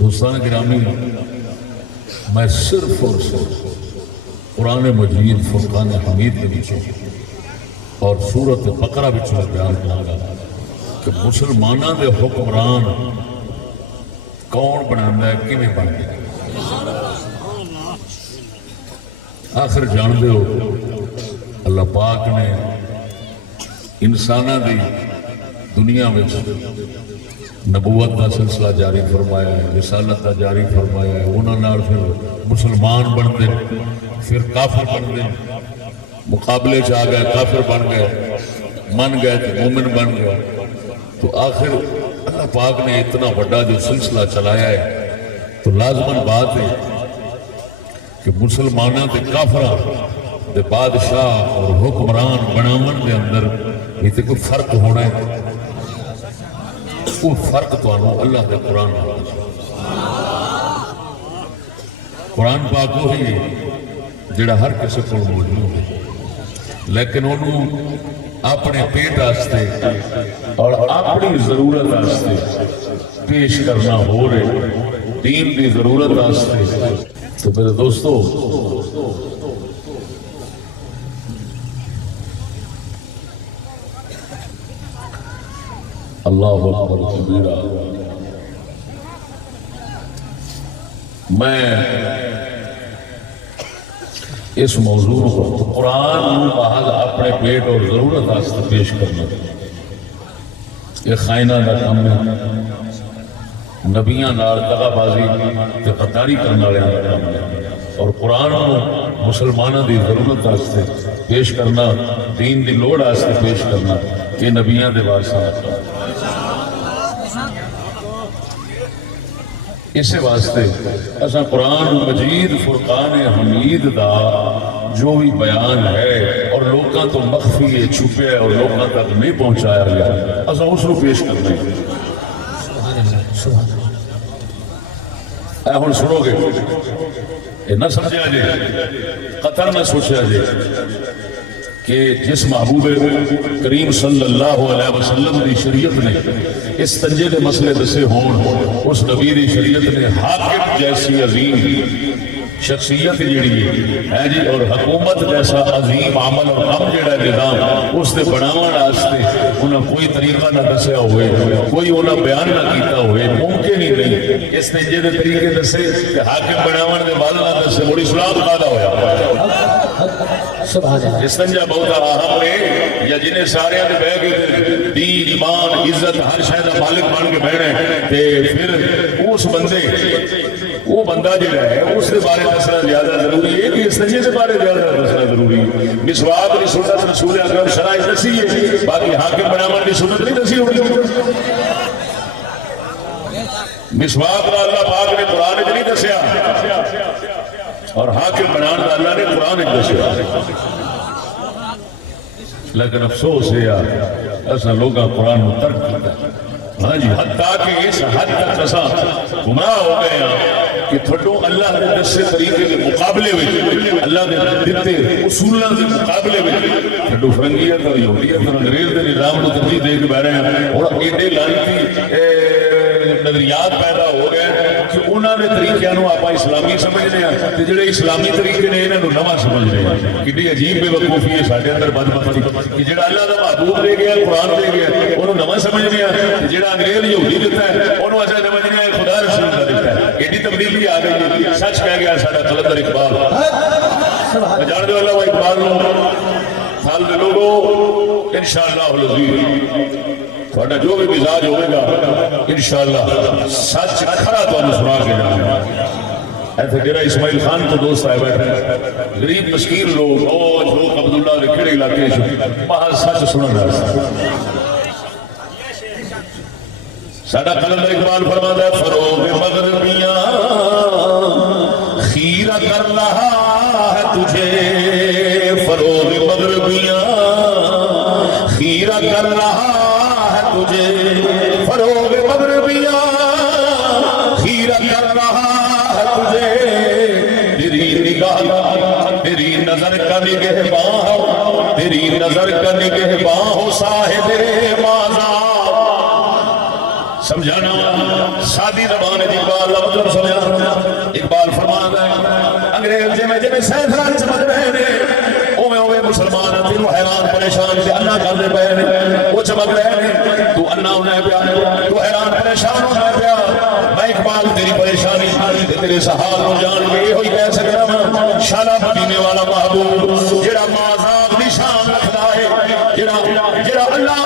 دوستان گرامی، میں صرف اور صرف قرآن مجید فرقان حمید کے بچوں اور سورت بقرہ بچوں بیان کروں گا کہ مسلمانوں کے حکمران کون بنا ہے، کیویں بنتے ہیں۔ آخر جان دے ہو اللہ پاک نے انسانہ دی دنیا میں نبوت کا سلسلہ جاری فرمایا ہے، رسالت کا جاری فرمایا ہے، انہوں نے پھر مسلمان بن دے، پھر کافر بن دے، مقابلے چاہ گئے کافر بن گئے، من گئے تو مومن بن گئے۔ تو آخر اللہ پاک نے اتنا بڑا جو سلسلہ چلایا ہے تو لازماً بات ہے کہ مسلمانوں کے کافراں دے بادشاہ اور حکمران بناون دے اندر یہ تو کوئی فرق ہونا ہے، وہ فرق تو اللہ دے قرآن قرآن پاک وہی ہے جڑا ہر کسی کو موجود ہے، لیکن انہوں اپنے پیٹ واسطے اور اپنی ضرورت واسطے پیش کرنا ہو رہے، دین کی ضرورت واسطے۔ تو میرے دوستو، اللہ اکبر کبیرہ، میں اس موضوع کو قرآن محض اپنے پیٹ اور ضرورت واسطے پیش کرنا یہ خائنہ کا کام ہے، نبیاں نال دغا بازی تے غداری کرنے والے کا کام ہے، اور قرآن کو مسلمانوں کی ضرورت واسطے پیش کرنا، دین کی لوڑ واسطے پیش کرنا، یہ نبیاں دے وارثاں کا کام۔ اسے واسطے اساں قرآن مجید فرقان حمید دا جو بھی بیان ہے اور لوگاں تو مخفی ہے، چھپے ہے اور لوگاں تک نہیں پہنچایا گیا، اساں اس کو پیش کرنا ہے۔ اے ہن سنو گے، یہ نہ سمجھا جے، قطر نہ سوچا جے کہ جس محبوب کریم صلی اللہ علیہ وسلم دی شریعت نے اس تنجے دے مسئلے دسے ہون، اس نبی دی شریعت نے حاکم جیسی عظیم شخصیت جیڑی ہے جی اور حکومت جیسا عظیم عمل اور کام جیڑا نظام اس نے بناون واسطے انہاں کوئی طریقہ نہ دسیا ہوئے، کوئی انہاں بیان نہ کیتا ہوئے، ممکن ہی نہیں اس تنجے دے طریقے دسے کہ حاکم بناون دے بعد نہ دسے، بڑی اسلام قاعدہ ہویا۔ استنجا بہت اہم ہے، یا جنہیں سارے دے بہ کے دین ایمان عزت ہر شے دا مالک بن کے بیٹھے تے پھر اس بندے وہ بندہ جڑا ہے اس کے بارے دسنا زیادہ ضروری ہے کہ استنجے کے بارے زیادہ دسنا ضروری ہے۔ مسواک کی سنت رسول اکرم شرائع دسی ہے، باقی حاکم بناون کی سنت نہیں دسی ہوگی۔ مسواک کا اللہ پاک نے قرآن وچ نہیں دسیا اور حاکم بنان کا اللہ نے قرآن دسیا، لیکن افسوس ہے یار ایسا لوگاں قرآن کو ترک کیتا ہے۔ ہاں جی، حتیٰ کہ اس حد تک ایسا گمراہ ہو گئے ہیں کہ تھوڑوں اللہ نے دسے طریقے کے مقابلے میں، اللہ نے دیتے اصولوں کے مقابلے میں تھوڑوں فرنگیت اور یہودیت اور انگریز کے نظام کو ترجیح دے کے بیٹھ رہے ہیں، اور ایڈے لعنتی نظریات پیدا ہو گئے کہ انہوں نے طریقے نو آپ اسلامی سمجھنے ہیں، تے جڑے اسلامی طریقے نے انہاں نو نواں سمجھ رہے ہیں۔ کتنی عجیب بے وقوفی ہے سارے اندر بدبختی کہ جڑا اللہ دا محبوب دے گیا قرآن دے گیا انہوں نواں سمجھنے ہیں، جڑا انگریز یہودی دیتا ہے انہوں ایسا سمجھنے ہیں خدا رسول کا دیتا ہے۔ ایڈی تبدیلی آ گئی، سچ کہہ گیا سارا قلندر اقبال، جان دو اللہ و اقبال نو حال دے لوگو انشاءاللہ العزیز تھوڑا جو بھی مزاج ہوئے گا انشاءاللہ سچ کھڑا تو ہم سنا کے جانا۔ ایسے ڈیرہ اسماعیل خان کو دوست آئے بیٹھے، غریب مسکین لوگ اور لوگ عبداللہ کے کھڑے علاقے وہاں سچ سنا رہا۔ ساڈا قلندر اقبال فرماتا ہے فروغ مغربیاں خیرہ کر رہا ہے تجھے، فروغ مغربیاں خیرہ کر رہا تجھے، فروغ مغربیاں خیرہ کر رہا ہے تجھے، تیری نگاہ تیری نظر کا نگہباں، تیری نظر کا نگہباں ہو صاحب مازا۔ سمجھانا سادی زبان جی با لفظ جی سیفرا چمک رہے ہیں اوے اوے مسلمان تینوں حیران پریشان سے اللہ کرنے پے وہ چمک رہے ہیں تو انا ہونا ہے پیا تو حیران پریشان ہونا ہے پیا میں اقبال تیری پریشانی تیرے سہال کو جان کے یہ ہوئی کہہ سکتا ہوں شالا مدینے والا محبوب جڑا مازاب نشان رکھتا ہے جڑا اللہ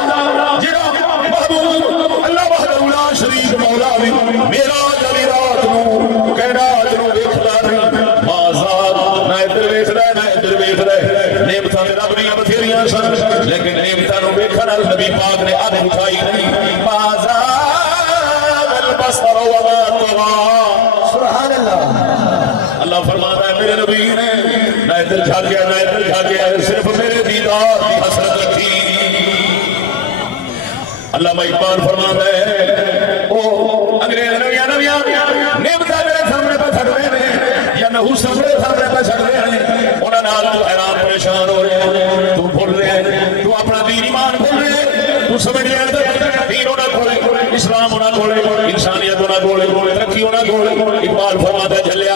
جڑا محبوب اللہ وحدہ لا شریک مولا بھی میرا جلی رات نو کائنات نو ویکھدا نہیں مازاب نہ ادھر ویکھدا نہ ادھر ویکھدا نعمتاں رب دیاں بتھیریاں سن لیکن نعمتاں نو ویکھن نال نبی پاک نے اکھ اٹھائی نہیں مازاب البصر وما طغى سبحان اللہ اللہ فرماتا ہے میرے نبی نے نہ ادھر جھاگیا نہ ادھر جھاگیا صرف میرے دیدار کی حسرت رکھی اللہ اقبال فرماتا ہے او انگریز نویاں نویاں نعمتاں میرے سامنے پہ چھڑ رہے ہیں یا نحوس میرے سامنے پہ چھڑ رہے ہیں انہاں نال تو حیران پریشان ہو رہے ہیں تو بھول رہے ہیں تو اپنا دین ایمان بھول رہے ہیں تو سمجھ رہے ہیں دین ہونا کھولے اسلام ہونا کھولے انسانیت ہونا کھولے ترقی ہونا کھولے اقبال فرماتا ہے جھلیا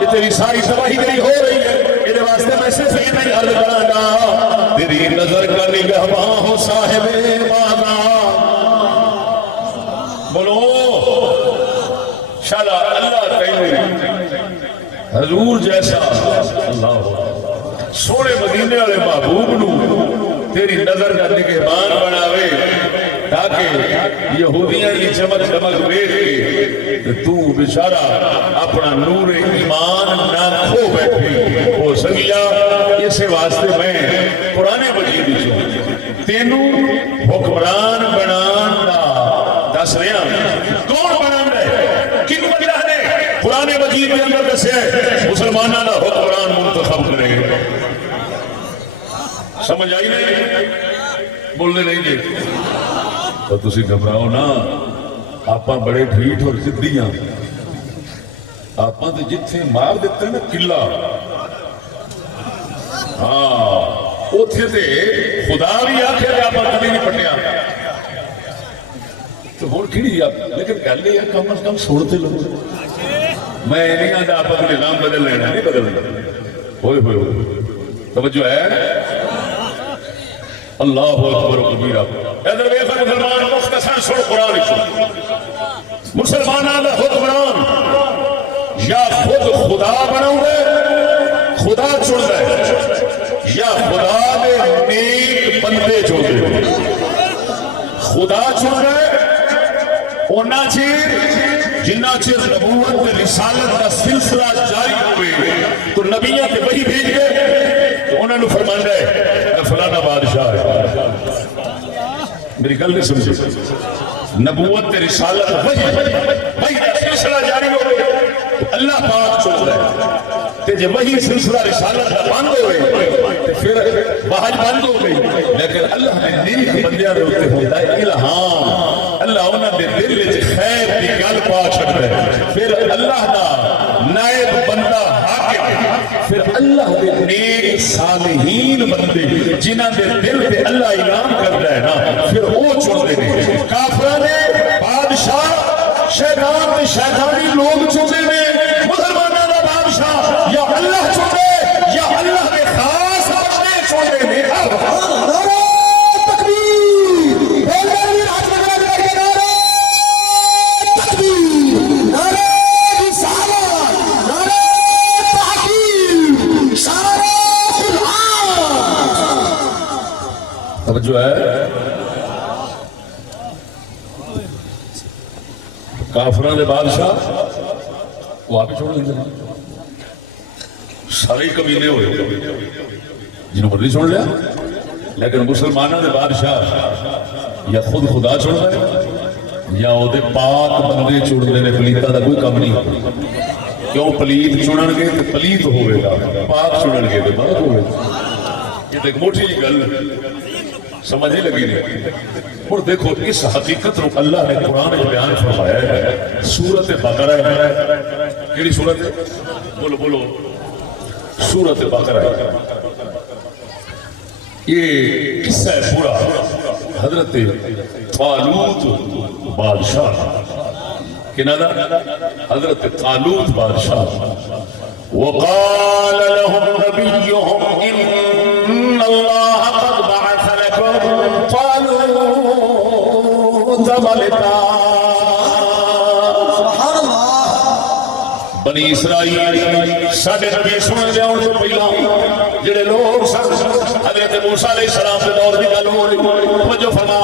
یہ تیری ساری تباہی تیری ہو رہی ہے یہ واسطے میں صرف یہ نہیں عرض کروں گا تیری نظر کا نگہباں ہو صاحب مانا بولو شالا اللہ کہیں حضور جیسا اللہ سونے مدینے والے محبوب نو تیری نظر کا نگہبان بناوے تاکہ یہودیاں کی چمک چمک دیکھ کے تو بیچارہ اپنا نور ایمان نہ کھو بیٹھے ہو سکیا اسے واسطے میں قرآن مجید چوں تینوں حکمران بنان دا دس رہا کون بنان رہے کنوں اللہ نے قرآن مجید کے اندر دسے مسلمانوں دا حکمران منتخب کرے سمجھ آئی نہیں بولنے نہیں جی تو تسی گھبراؤ نا آپ بڑے ڈھیٹ اور زدی ہاں آپ تو جتھے مار دیتے ہیں نا قلعہ ہاں اوتھے تے خدا بھی آخر آپ کبھی نہیں پٹیا تو ہوں کہڑی آپ لیکن گل یہ کم از کم سوڑتے لوگ میں نہیں آتا آپ اپنے نظام بدل لینا نہیں بدل لینا ہوئے ہوئے ہوئے توجہ ہے اللہ اکبر و کبیرہ ادھر ویکھو مسلمان مختصر سن قرآن چ مسلمانوں دا حکمران یا خود خدا بناؤ گے خدا چن رہے یا خدا دے نیک بندے چن رہے خدا چن رہے اونا چیر جنہ چیر نبوت رسالت کا سلسلہ جاری ہوئے تو نبیوں کے وہی بھیج گئے تو انہوں نے فرمان رہے فلانا بادشاہ ہے میری گل نہیں سمجھے نبوت رسالت وہی سلسلہ جاری ہو گئے تو اللہ پاک چن رہے کہ جب وہی سلسلہ رسالت کا بند ہو گئے پھر بحج بند ہو گئی لیکن اللہ نے نیک بندیاں روتے ہوتا ہے الہام اللہ انہوں نے دل وچ خیر کی گل پا چھڑ رہے پھر اللہ دا نائب بندہ حاکم پھر اللہ دے نیک صالحین بندے جنہاں دے دل پہ اللہ انعام کرتا ہے نا پھر وہ چنتے ہیں کافروں نے بادشاہ شیطان شیطانی لوگ چنتے ہیں مسلمانوں کا بادشاہ یا اللہ چنتے یا اللہ کے خاص بندے چنتے ہیں جو ہے کافران دے بادشاہ وہ آپ چھوڑ دیں سارے قبیلے ہوئے جنہوں مرضی چھوڑ لیا لیکن مسلمانوں دے بادشاہ یا خود خدا چھوڑ دے یا وہ دے پاک بندے چھوڑ دے پلیتا دا کوئی کم نہیں کیوں پلیت چھوڑن گے تو پلیت ہوئے گا پاک چھوڑن گے تو بہت ہوئے گا یہ دیکھ موٹی جی گل سمجھے لگی نہیں اور دیکھو اس حقیقت رو اللہ نے قرآن میں بیان فرمایا ہے سورت بقرہ ہے کیڑی سورت ہے بولو بولو سورت بقرہ ہے یہ قصہ ہے پورا حضرت طالوت بادشاہ کنہ دا حضرت طالوت بادشاہ وقال لهم نبيهم إن الله قد بعث لكم طالوت ملكا بنی اسرائیل ساڈے نبی سننے دے آن تو پہلا جڑے لوگ سن حضرت موسیٰ علیہ السلام کے دور کی گل ہو رہی توجہ فرما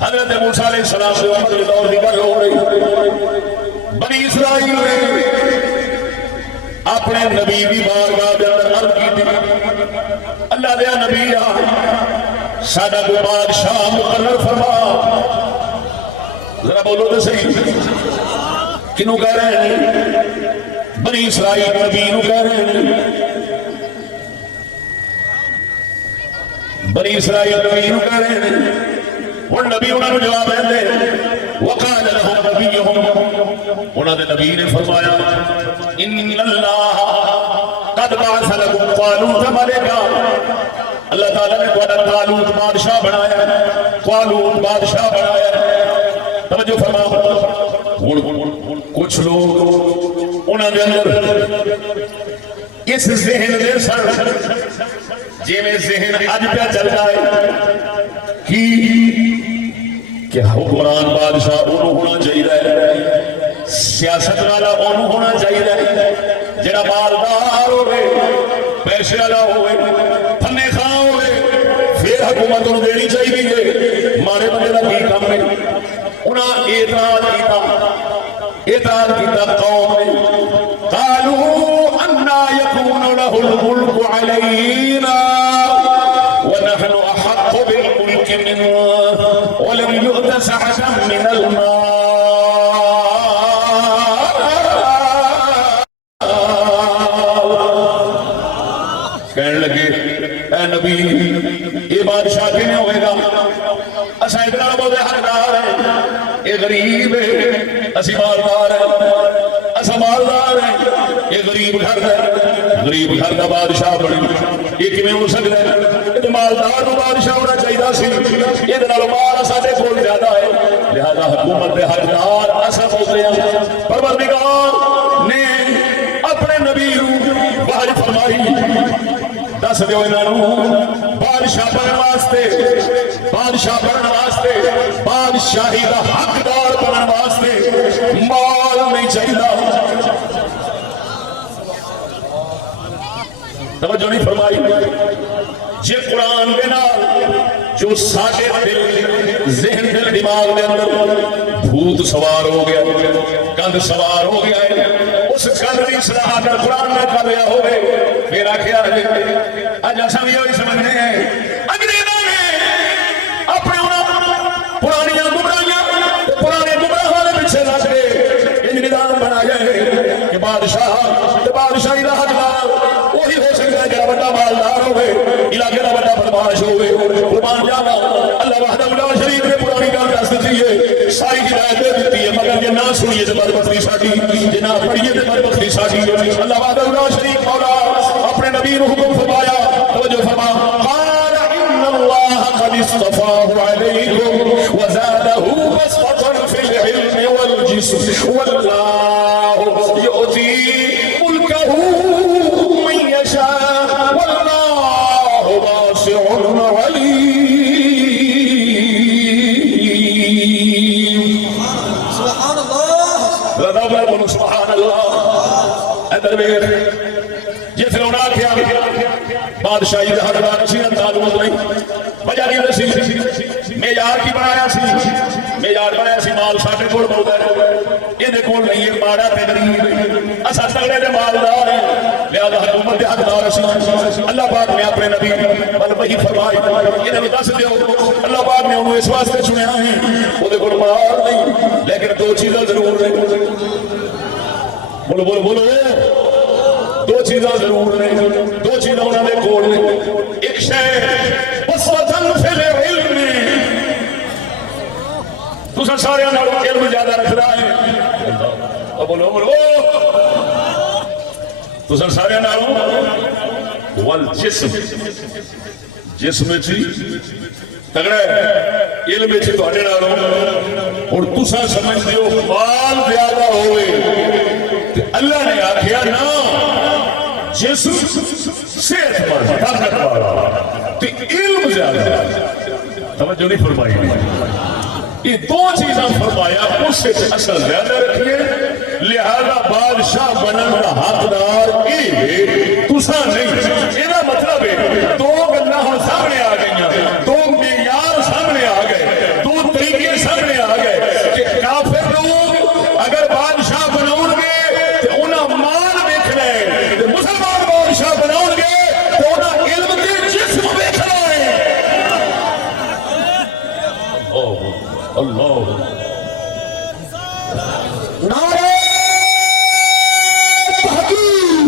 حضرت موسیٰ علیہ السلام کے دور کی گل ہو رہی بنی اسرائیل نے اپنے نبی کی بارگاہ دے اندر عرض کی تھی اللہ دے نبی ساڈا کوئی بادشاہ مقرر فرما ذرا بولو تو صحیح کنوں کہہ رہے ہیں بنی اسرائیل نبی نوں کہہ رہے ہیں بنی اسرائیل نبی نوں کہہ رہے ہیں وہ نبی انہوں نے جواب دے وقال لهم نبيهم انہوں نے نبی نے فرمایا ان اللہ قد بعث لكم طالوت ملکا اللہ تعالیٰ نے تہاڈا طالوت بادشاہ بنایا طالوت بادشاہ بنایا توجہ فرماؤ کچھ لوگ انہوں نے اندر اس ذہن دے سر جی میں ذہن اج پہ چل جائے کہ حکمران بادشاہ انہوں ہونا چاہیے سیاست والا انہوں ہونا چاہیے جڑا مالدار ہوئے پیسے والا ہوئے پھنے خواہ ہوئے پھر حکومت انہوں دینی چاہیے مارے بندے کا کی کام ہے انہاں اعتراض کیتا قوم نے قالوا انا يكون له الملك علينا ونحن احق بالملك منه ولم يؤت سعة من المال کہنے لگے اے نبی یہ بادشاہ کیوں نہیں ہوئے گا اسا اتنا بہت حقدار ہے یہ غریب ہے اسی مالدار ہے اسا مالدار ہے یہ غریب گھر ہے غریب گھر کا بادشاہ بڑی یہ کیویں ہو سکتا ہے یہ مالدار کو بادشاہ ہونا چاہیے سی یہ مال ساڈے کول زیادہ ہے لہذا حکومت کے حقدار اسا بولتے ہیں پروردگار نے اپنے نبی کو وحی فرمائی دس دیو انہوں بادشاہ بننے واسطے بادشاہی کا حقدار بننے واسطے مال نہیں چاہیے توجہ نہیں فرمائی جی قرآن کے نال جو ساڈے دل ذہن دل دماغ کے اندر بھوت سوار ہو گیا گند سوار ہو گیا ہے اس گند کی اصلاح اگر قرآن نہ کر رہا ہوئے میرا خیال ہے اج اساں بھی وہی سمجھنے ہیں انگریزوں نے اپنے پرانے گمراہوں کے پیچھے لگ کے یہ نظام بنایا ہے کہ بادشاہی کا حقدار وہی ہو سکتا ہے جڑا بڑا مالدار ہوئے علاقے کا بڑا بدماش ہوئے قربان جاوا اللہ وحدہ لا شریک نے پرانی گل دس دیتی ہے ساری ہدایت دے دیتی ہے مگر جے نہ سنیے تے بدبختی ساڈی جے نہ پڑھیے تے بدبختی ساڈی اللہ وحدہ لا شریک مولا اپنے نبی کو حکم فرمایا توجہ فرما قال ان اللہ قد اصطفاه علیکم وزادہ بسطة فی العلم والجسم واللہ یؤتی ملکہ من یشاء واللہ واسع علیم سبحان اللہ سبحان اللہ ادھر میں جس نے انہاں کیا بادشاہی کا حقدار سی تعلق نہیں وجہ نہیں دسی معیار کی بنایا سی مال ساڈے کول بہت ہے یہ کول نہیں ہے ماڑا تے غریب اسا تگڑے دے مالدار ہیں لہذا حکومت دے حقدار اسی اللہ پاک نے اپنے نبی بل وہی فرمایا انہاں دس دیو اللہ پاک نے انہوں اس واسطے چنیا ہے وہ دے کول مال نہیں لیکن دو چیزاں ضرور ہیں بولو بولو بولو دو چیزاں ضرور ہیں دو چیزاں انہوں نے کول نے ایک شے وسوتن فی العلم تساں سارے نالوں علم زیادہ رکھدا ہے بولو بولو تساں سارے نالوں والجسم جسم چی تگڑا علم چی تہاڈے نالوں اور تساں سمجھدے ہو مال زیادہ ہوئے اللہ نے آخیا نا جسم صحت مند طاقت والا تے علم زیادہ توجہ نہیں فرمائی یہ دو چیزاں فرمایا اس سے اثر زیادہ رکھیے لہذا بادشاہ بنن کا حقدار یہ تسا نہیں یہ مطلب ہے دو گلاں ہن سامنے آ گئیاں دو معیار سامنے آ گئے دو طریقے سامنے آ گئے کہ کافر لوگ اگر بادشاہ بناؤ گے تو انہاں مال ویکھنا ہے تے مسلمان بادشاہ بناؤ گے تو انہاں علم تے جسم ویکھنا ہے اللہ نعرہ تحقیق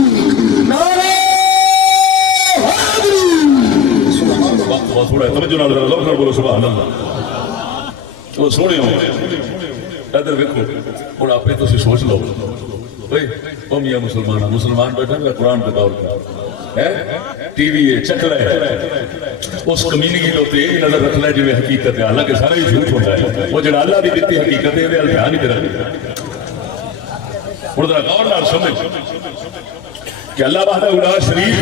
نعرہ حیدری تھوڑا توجہ نال ذرا ذوق نال بولو سبحان اللہ وہ سونے ہو ادھر دیکھو ہن آپ تسی سوچ لو بھائی او میاں مسلمان بیٹھا ہے قرآن پہ غور کر ہے ٹی وی ہے چکلا ہے اس کمینگی کے اتنے یہ نظر رکھنا ہے جی حقیقت ہے حالانکہ سارا ہی جھوٹ ہوتا ہے وہ جڑا اللہ دی دیتی حقیقت ہے یہ دھیان نہیں دے رہا اور ذرا غور نال سمجھ کہ اللہ وحدہ لا شریک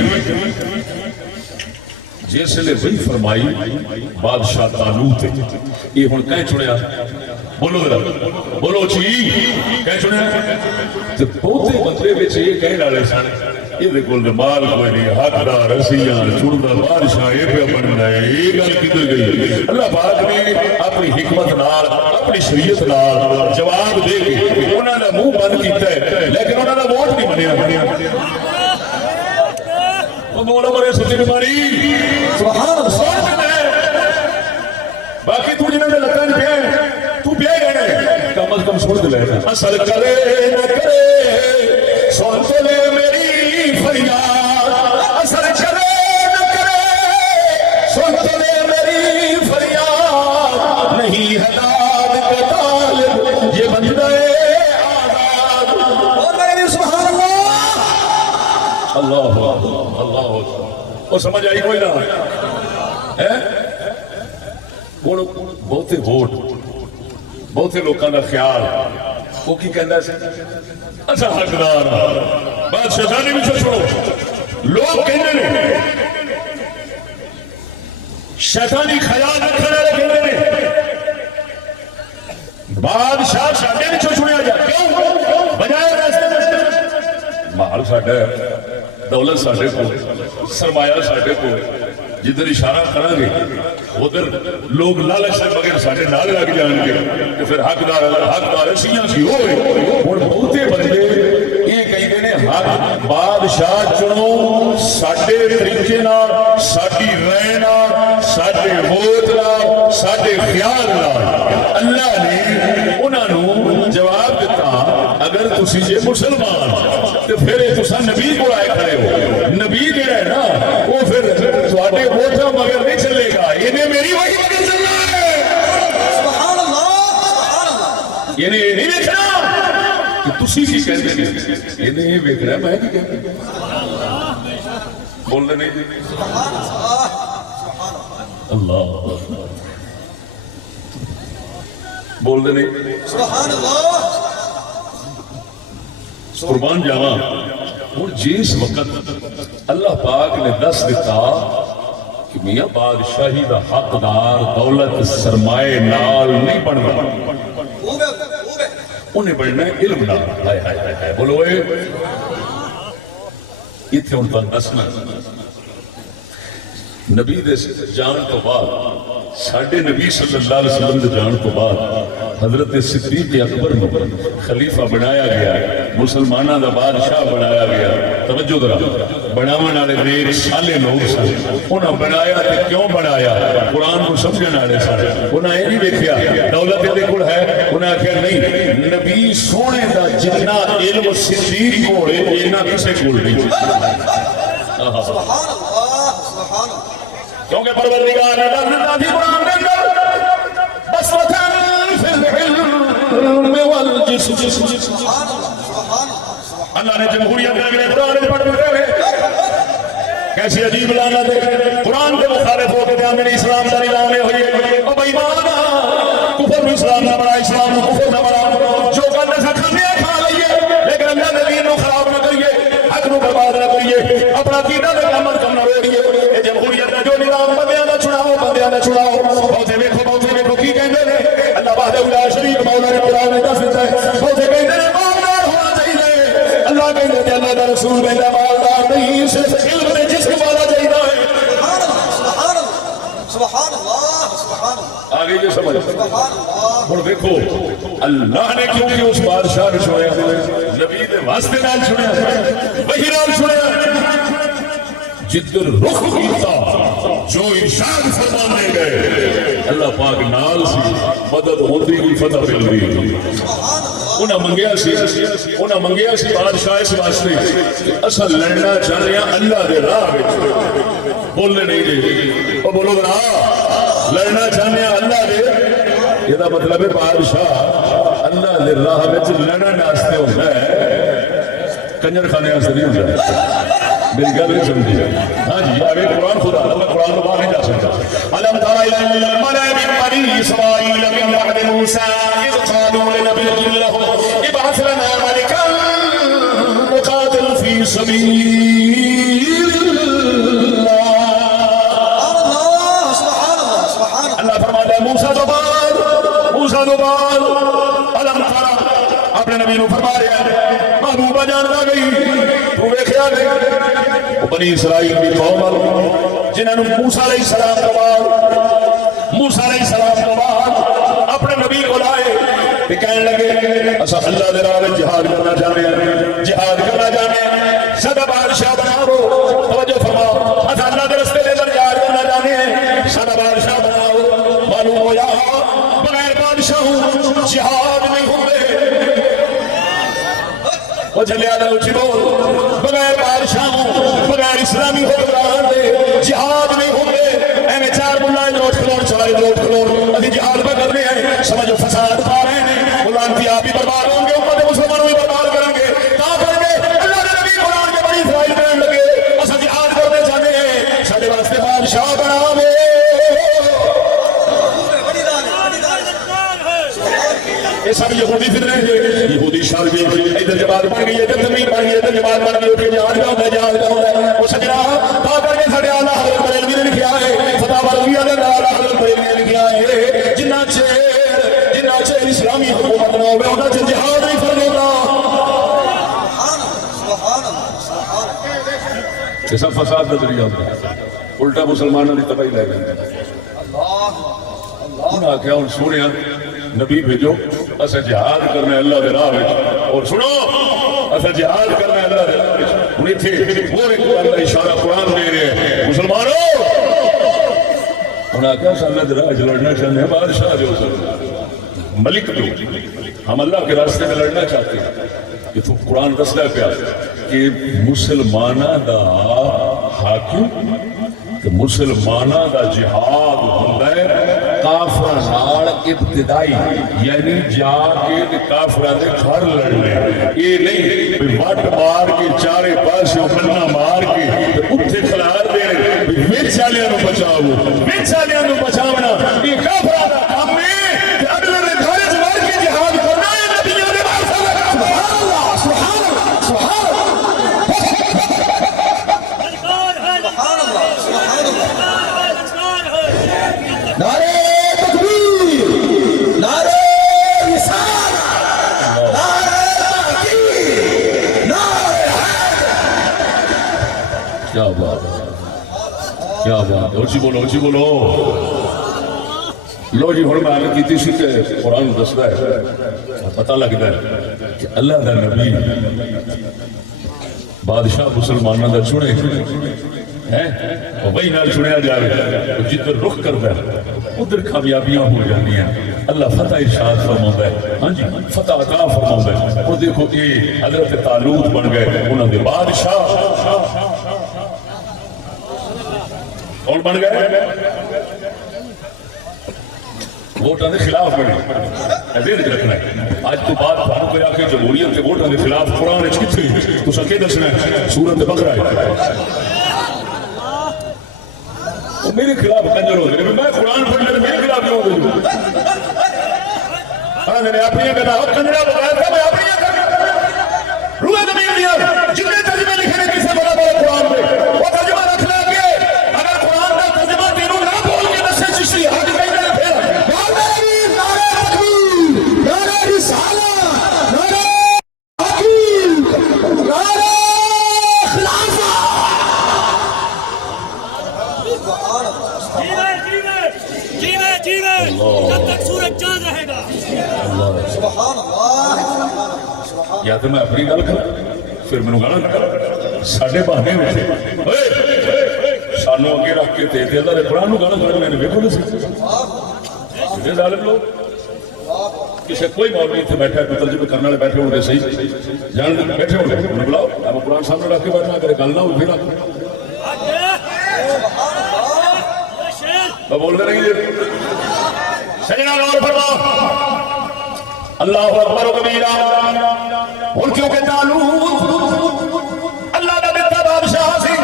جس نے وہی فرمائی بادشاہ طالوت یہ ہن کہیں چنیا بولو ذرا بولو جی کہیں چنیا تے بہتے بندے وچ یہ کہن والے سن یہ کول مال کوئی نہیں حقدار رسیاں چڑدا بادشاہ یہ پہ بننا ہے یہ گل کدھر گئی اللہ پاک نے اپنی حکمت نال اپنی شریعت نال جواب دے کے انہاں دا منہ بند کیتا ہے لیکن انہاں دا ووٹ نہیں بنیا وہ مولا مرے سچی بیماری سبحان اللہ باقی تو جنہاں دے لتاں پہ تو پہ گئے کم از کم سن لے اثر کرے نہ کرے سن تو لے میری فریاد اثر کرے نہ کرے سن تو لے میری فریاد نہیں ہے داد کا طالب یہ بندہ آزاد اور میرے سبحان اللہ اللہ وہ سمجھ آئی کوئی نہ ہے بہتے ووٹ بہتے لوگوں کا خیال وہ کی کہندا سی اچھا حقدار بات شیطانی بھی چھوڑو لوگ کہندے نے شیطانی خیال رکھنے والے کہندے نے بادشاہ ساڈے وچوں چنیا جا کیوں بجائے مال ساڈا دولت ساڈے کو سرمایہ ساڈے کو جدھر اشارہ کریں گے ادھر لوگ لالچ سے بغیر ساڈے نال لگ جان گے کہ پھر حقدار سیاں سی ہوئے ہن بہتے بندے یہ کہندے نے حق بادشاہ چنو ساڈے طریقے نال ساڈی رائے نال ساڈے ووٹ نال ساڈے خیال نال اللہ نے انہاں نو جواب دیتا اگر تسی جے مسلمان تے پھر تساں نبی کو آئے کھڑے ہو نبی جڑا ہے نا وہ پھر تواڈے ووٹاں مگر نہیں چلے گا یہ میری وحی مگر چلنا ہے سبحان اللہ سبحان اللہ یہ نہیں دیکھنا کہ تسی کی کہتے ہیں یہ نہیں دیکھ رہا میں کی کہتے ہیں بولنے نہیں اللہ بولنے نہیں سبحان اللہ قربان جاواں اور جس وقت اللہ پاک نے دس دیتا کہ میاں بادشاہی دا حقدار دولت سرمایہ نال نہیں بننا انہیں بننا علم نال ہائے ہائے ہائے بولو اے ایتھے ان پر دسنا نبی دے جان تو بعد ساڈے نبی صلی اللہ علیہ وسلم دے جان تو بعد حضرت صدیق اکبر کو خلیفہ بنایا گیا مسلمانوں دا بادشاہ بنایا گیا توجہ ذرا بناون والے دیر سالے لوگ سن انہاں بنایا تے کیوں بنایا قرآن کو سمجھن والے سن انہاں یہ نہیں دیکھیا دولت دے کول ہے انہاں کہ نہیں نبی سونے دا جتنا علم صدیق کول ہے اینا کسے کول نہیں سبحان اللہ سبحان اللہ کیونکہ پروردگار نے ڈالنا تھی قرآن کے اندر بس وطن فی العلم والجسم سبحان اللہ سبحان اللہ اللہ نے جمہوریت کے قرآن میں پڑھ دیتے ہوئے کیسی عجیب لعنت ہے قرآن کے مخالف ہو کے دامن اسلام کا نظام میں ہوئی او بھائی مانا کفر میں اسلام نہ بڑا اسلام میں کفر نہ بڑا جو کرنے سے کھانے کھا لئیے لیکن اللہ نے دین رسول بندہ مالدار نہیں صرف علم نے جسم والا چاہیے ہے سبحان اللہ سبحان اللہ سبحان اللہ آگے جو سمجھ سبحان اللہ اور دیکھو اللہ نے کیونکہ اس بادشاہ نے چھوڑیا نبی دے واسطے نال چھوڑیا وہی نال چھوڑیا جدر رخ کیتا جو ارشاد فرمانے گئے اللہ پاک نال سی مدد ہوتی کی فتح مل رہی انہاں منگیا سی بادشاہ اس واسطے کہ اصل لڑنا چاہ رہے ہیں اللہ دے راہ وچ بولنے نہیں دے او بولو نا لڑنا چاہنے ہیں اللہ دے یہ دا مطلب ہے بادشاہ اللہ دے راہ وچ لڑن واسطے ہوتا ہے کنجر خانے واسطے نہیں ہوتا میری گل نہیں سمجھی ہاں جی آگے قرآن خدا میں قرآن کو باہر نہیں جا سکتا علم تر الی الملأ من بنی اسرائیل من بعد موسیٰ اذ قالوا لنبی له ابعث لنا ملکا نقاتل فی سبیل اللہ اللہ فرماتا ہے موسیٰ تو بعد علم تر اپنے نبی نو فرما رہا ہے محبوبہ جاننا گئی تو ویکھیا نہیں بنی اسرائیل کی قوم جنہوں نے موسیٰ علیہ السلام کے بعد اپنے نبی کو لائے کہ کہنے لگے اسا اللہ دے راہ میں جہاد کرنا چاہتے ہیں سدا بادشاہ بناؤ توجہ فرماؤ اسا اللہ دے رستے میں جہاد کرنا چاہتے ہیں سدا بادشاہ بناؤ معلوم ہو بغیر بادشاہ جہاد نہیں ہوئے وہ جلیا دا اچھی بول بغیر بادشاہوں بغیر اسلامی حکمران دے جہاد نہیں ہوتے ایویں چار ملائیں روٹ کلوڑ چارے روٹ کلوڑ ابھی جہاد پہ کر رہے ہیں سمجھو فساد پا رہے ہیں ملانتی آپ ہی برباد ہوں گے امت مسلمانوں ہی برباد کریں گے تا کر کے اللہ کے نبی قرآن کے بڑی اسرائیل کرنے لگے اسا جہاد کرنے چاہتے ہیں سارے واسطے بادشاہ بناوے یہ سب یہودی فرنے ہیں یہودی شالوی ادھر جماعت بن گئی ادھر زمین بن گئی ادھر جماعت بن گئی ادھر جہاد کا ہوتا ہے وہ سجنا تا کر کے سارے اعلیٰ حضرت بریلوی نے لکھا ہے فتح بریلویہ نے اعلیٰ حضرت بریلوی نے لکھا ہے جنہ چیر اسلامی حکومت نہ ہوئے انہاں چیر جہاد نہیں فرض ہوتا یہ سب فساد کا ذریعہ ہوتا ہے الٹا مسلمانوں نے تباہی لے گئے انہاں آکھیا ان سنیا نبی بھیجو اسا جہاد کرنا اللہ دے راہ وچ اور سنو اسا جہاد کرنا اللہ دے راہ وچ انہیں تھے اور ایک اللہ اشارہ قرآن دے رہے ہیں مسلمانوں انہاں کہا اللہ دے راہ وچ لڑنا چاہتے ہیں بادشاہ جو ملک جو ہم اللہ کے راستے میں لڑنا چاہتے ہیں کہ تو قرآن دستا پیا کہ مسلمانہ دا حاکم کہ مسلمانہ دا جہاد ہوتا ہے کافر نال ابتدائی یعنی جا کے کافر دے گھر لڑنے یہ نہیں وٹ مار کے چارے پاسے بننا مار کے اتنے خلار دے وچ والےاں نوں بچاؤ وچ والےاں نوں بچاونا یہ کافر دا کام ہے کہ اگلے دے گھر وچ وڑ کے جہاد کرنا ہے نبیوں دے واسطے سبحان اللہ سبحان اللہ سبحان اللہ نعرہ تکبیر نعرہ رسالہ نعرہ تحقیق نعرہ کیا بات کیا بات اچھی بولو لو جی ہن میں آگے کیتی سی کہ قرآن دسدا ہے پتہ لگدا ہے کہ اللہ دا نبی بادشاہ مسلمانوں دا چنے وہی نال چنیا جائے جدھر رخ کرتا ہے ادھر کامیابیاں ہو جاتی ہیں اللہ فتح ارشاد فرماتا ہے ہاں جی فتح عطا فرماتا ہے اور دیکھو یہ حضرت طالوت بن گئے انہوں نے بادشاہ کون بن گئے ووٹاں دے خلاف بنے ذہن وچ رکھنا ہے اج تو بعد بھارت کوئی آکے جمہوریت کے ووٹاں دے خلاف قرآن وچ کتھے تساں کی دسنا ہے سورۃ بقرہ ہے میرے خلاف کنجر ہوتے ہیں میں قرآن پڑھنے میں میرے خلاف کیوں ہوتے ہیں میں نے اپنی کہا کنجرہ بتایا تھا میں اپنی کہا روح زمین دیا جتنے ترجمے لکھے ہیں کسے بڑا بڑا قرآن میں وہ ترجمہ رکھنا کہ اگر قرآن کا ترجمہ تینوں نہ بول کے نسے چشتی حد کہیں گے پھر نعرہ تکبیر نعرہ رسالہ نعرہ حقیق نعرہ یا تو میں اپنی گل کر پھر مینوں گانا کر ساڈے بہانے ہوئے سانوں اگے رکھ کے تے اللہ دے قرآن نوں گانا کرنے نے ویکھو تے ظالم لوگ کسی کوئی مولوی اتنے بیٹھا ہے ترجمے کرنے والے بیٹھے ہوئے صحیح جان بیٹھے ہوئے انہیں بلاؤ آپ قرآن سامنے رکھ کے بات نہ کرے گل نہ ہو پھر آپ بولتے رہی سجنا غور فرما اللہ اکبر و کبیرہ ان کیونکہ طالوت اللہ نے دیتا بادشاہ سی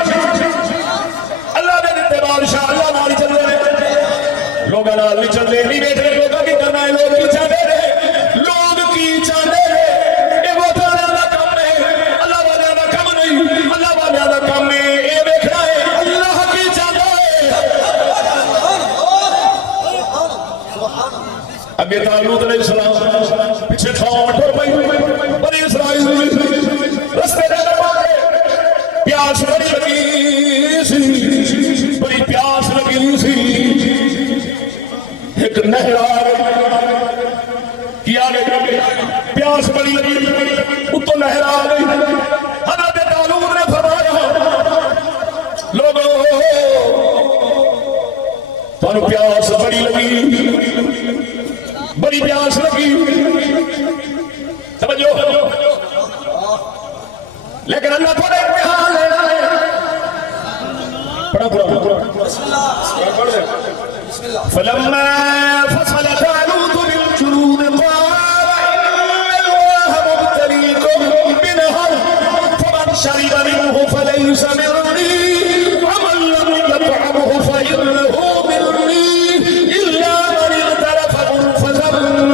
اللہ نے دیتے بادشاہ اللہ نال چل رہے لوگاں نال نہیں چل رہے نہیں بیٹھ رہے لوگاں کی کرنا ہے لوگ کی چاہتے رہے لوگ کی چاہتے رہے یہ وہ تعالیٰ دا کام ہے اللہ والیاں دا کام نہیں اللہ والیاں دا کام ہے یہ دیکھنا ہے اللہ کی چاہتا ہے اگے طالوت علیہ السلام پیچھے کھاؤ ٹر پئی بنی اسرائیل رستے دے پیاس بڑی لگی سی بڑی پیاس لگی سی ایک نہر آ گئی کیا گئی پیاس بڑی لگی اتو نہر آ گئی حضرت طالوت نے فرمایا لوگوں تمہیں پیاس بڑی لگی بڑی پیاس لگی سمجھو لیکن اللہ تھوڑا امتحان لینا ہے پڑھا فلما فصل طالوت بالجنود قال الله مبتليكم بنهر فمن شرب منه فليس مني ومن لم يطعمه فإنه مني إلا من اغترف منفذا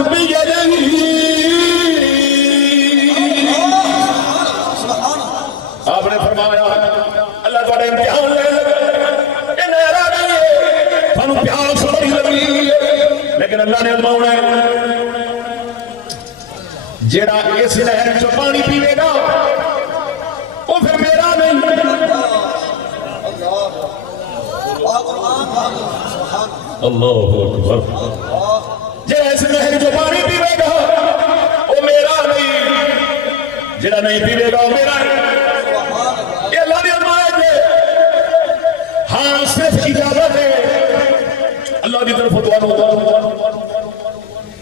بيده آپ نے فرمایا اللہ تعالی امتحان لے پیاس بڑی لگی لیکن اللہ نے ازماؤنا ہے جیڑا اس نہر چ پانی پیوے گا وہ پھر میرا نہیں اللہ اکبر جیڑا اس نہر چ پانی پیوے گا وہ میرا نہیں جیڑا نہیں پیوے گا وہ میرا نہیں یہ اللہ نے ازمایا ہے ہاں صرف اجازت ہے اللہ کی طرف دعا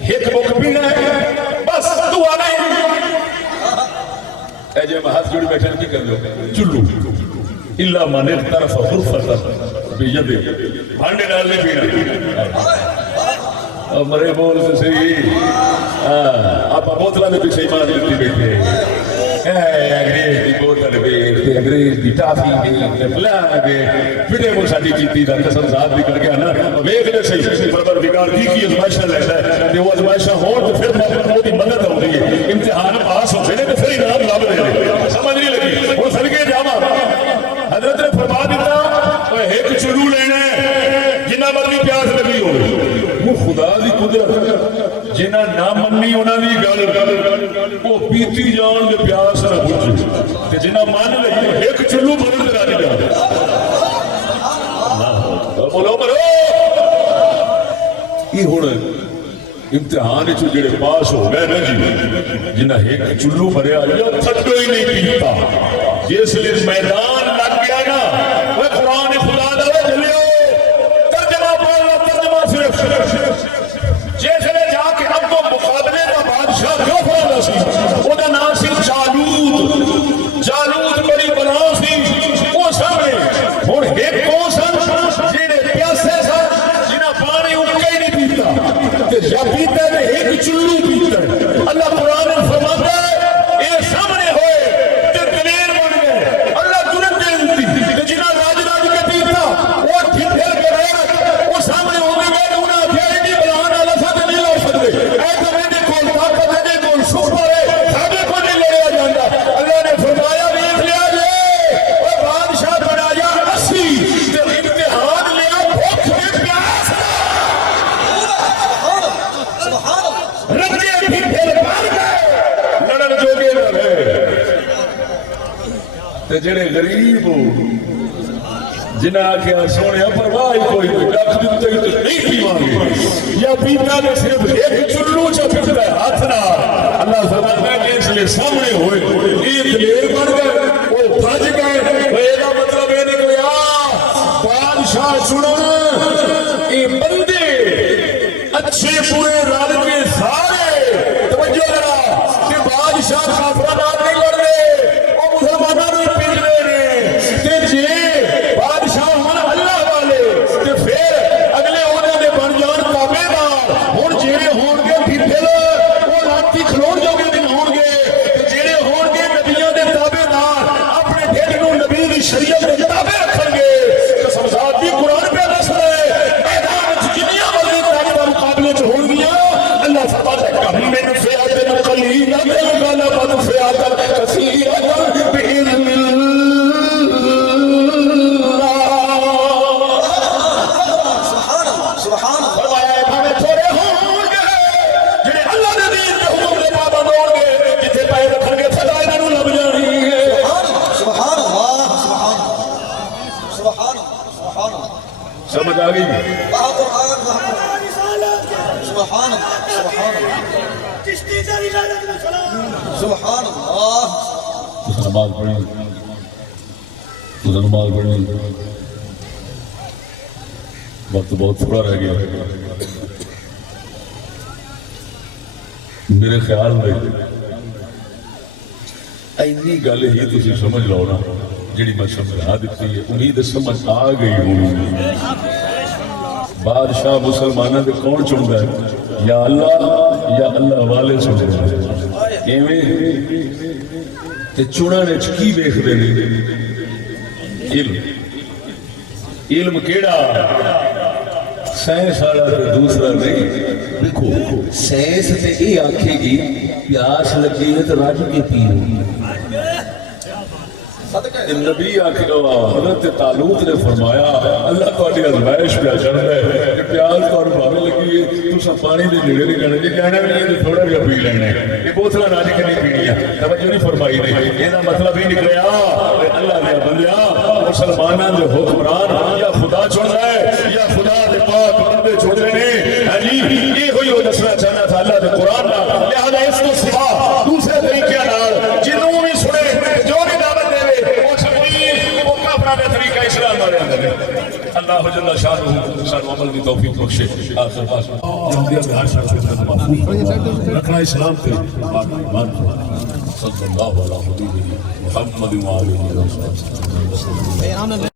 ایک بک پینا ہے بس دعا نہیں اے جے میں ہاتھ جوڑی بیٹھے کی کر لو چلو الا من طرف غرفت بیدے بھانڈے ڈال نہیں پینا مرے بول سے صحیح آپ بوتلہ میں پیچھے ایمان دیتی بیٹھے انگریز دی بوتل بیٹھے انگریز دی ٹافی بیٹھے فلان بیٹھے پھرے وہ ساڑی کیتی دا قسم ذات بھی کر گیا نا ویک لے صحیح پروردگار کی ازمائشہ لیتا ہے کہ وہ ازمائشہ ہوں تو پھر وہ دی مدد ہو رہی ہے امتحان پاس ہو گئے تو پھر انعام لاب لے لے سمجھ نہیں لگی وہ سلگے جاما حضرت نے فرما دیتا وہ ایک چلو لینا ہے جنہ مرضی پیاس لگی ہو وہ خدا دی قدرت جنہ نہ مننی انہاں دی گل وہ پیتی جان دے پیاس نہ بجھے تے جنہ مان لئی ایک چلو بھرن تے راضی جا بولو مرو یہ ہن امتحان چ جڑے پاس ہو گئے نا جی جنہ ایک چلو بھریا یا تھڈو ہی نہیں پیتا جس لیے میدان لگ گیا نا وہ قرآن خدا دا چلیو ترجمہ بولنا ترجمہ صرف جیسے جا کے اب تو مقابلے کا بادشاہ جو فرما سی وہ دا نام سی جالوت بڑی بلا سی وہ سامنے اور ایک کون سن جنہیں پیاسے سن جنہیں پانی اکے ہی نہیں پیتا یا پیتا ہے ایک چلو پیتا ہے اللہ قرآن فرماتا ہے یہ سامنے ہوئے تے دلیر بن گئے اللہ جنت دے دیتی جنہیں راج راج کے پیتا وہ ٹھٹھل کے رہے وہ سامنے ہو گئے انہیں اتھیاری نہیں بلان اللہ ساتھ نہیں لڑ سکتے اے تو میرے کول طاقت ہے میرے کول شکر ہے سابے کو نہیں لڑیا جاتا اللہ نے فرمایا دیکھ لیا جے وہ بادشاہ بنایا 80 تے امتحان لیا بھوک میں پیاس رجے بھی پھر مار گئے لڑن جوگے نہ رہے تے جڑے غریب ہو جنہیں آکھیا سونے پرواہ کوئی ڈاک دیتے نہیں پیوان گے یا پیتا نے صرف ایک چلو چا پیتا ہے ہاتھ نہ اللہ فرماتا ہے کہ اس اگلے سامنے ہوئے یہ دلیر بن گئے وہ بھج گئے یہ مطلب یہ نکلیا بادشاہ سنو یہ بندے اچھے برے رل کے سارے توجہ ذرا کہ بادشاہ کافروں نال نہیں لڑتے وہ مسلمانوں نوں پیچ رہے ہیں تے جے بادشاہ ہون اللہ والے تے پھر اگلے انہاں دے بن جان تابے دار ہن جڑے ہون گے پھر وہ راتی کھلون جوگے نہیں ہون گے تے جڑے ہون گے نبیاں دے تابے دار اپنے ڈھڈ نوں نبی دی شریعت دے تابے رکھن گے قسم ذات دی قرآن پہ دس رہے میدان وچ جنیاں مرضی طاقتاں مقابلے چ ہون گیاں اللہ فرماتا ہے کم من فئۃ قلیلۃ غلبت فئۃ کثیرۃ بإذن سبحان اللہ فرمایا ہے بھاوے تھوڑے ہون گے جڑے اللہ دے دین تے حکم دے پابند ہون گے جتھے پیر رکھن گے سزا انہاں نوں لب جانی ہے سبحان اللہ سبحان اللہ سبحان اللہ سمجھ آ گئی واہ قرآن واہ سبحان اللہ سبحان اللہ سبحان اللہ نماز پڑھنی نماز پڑھنی وقت بہت تھوڑا رہ گیا میرے خیال میں اینی گل ہی تسی سمجھ لو نا جڑی میں سمجھا دیتی ہے امید سمجھ آ گئی ہوں بادشاہ مسلمانوں کے کون چنتا ہے یا اللہ والے چنتا ہے ایویں تے چنن وچ کی ویکھدے نے علم کیڑا سائنس والا تے دوسرا نہیں دیکھو سائنس تے یہ آکھے گی پیاس لگی ہے تو رج کے پیو نبی آخر حضرت طالوت نے فرمایا اللہ تہاڈی ازمائش پہ چڑھدا ہے کہ پیاس تہاڈوں بھاوے لگی ہے تساں پانی دے نیڑے نہیں جانا جی کہنا بھی ہے تھوڑا جہا پی لینا ہے یہ بوتلاں نہ کے نہیں پینی ہے توجہ نہیں فرمائی نے یہ مطلب ہی نکلیا کہ اللہ نے بندیا مسلماناں دے حکمران یا خدا چندا ہے یا خدا دے پاک بندے چنتے ہیں ہاں جی یہ ہوئی وہ دسنا چاہنا تھا اللہ دے قرآن نال لہذا اس کو سوا دوسرے طریقے نال جنوں بھی سنے جو بھی دعوت دے طریقہ اسلام والے اندر ہے اللہ جل شانہ سانو عمل کی توفیق بخشے آخر پاس جلدی میں ہر شخص کے محفوظ رکھنا اسلام پہ ایمان صلی اللہ علیہ وسلم محمد و آلہ وصحبہ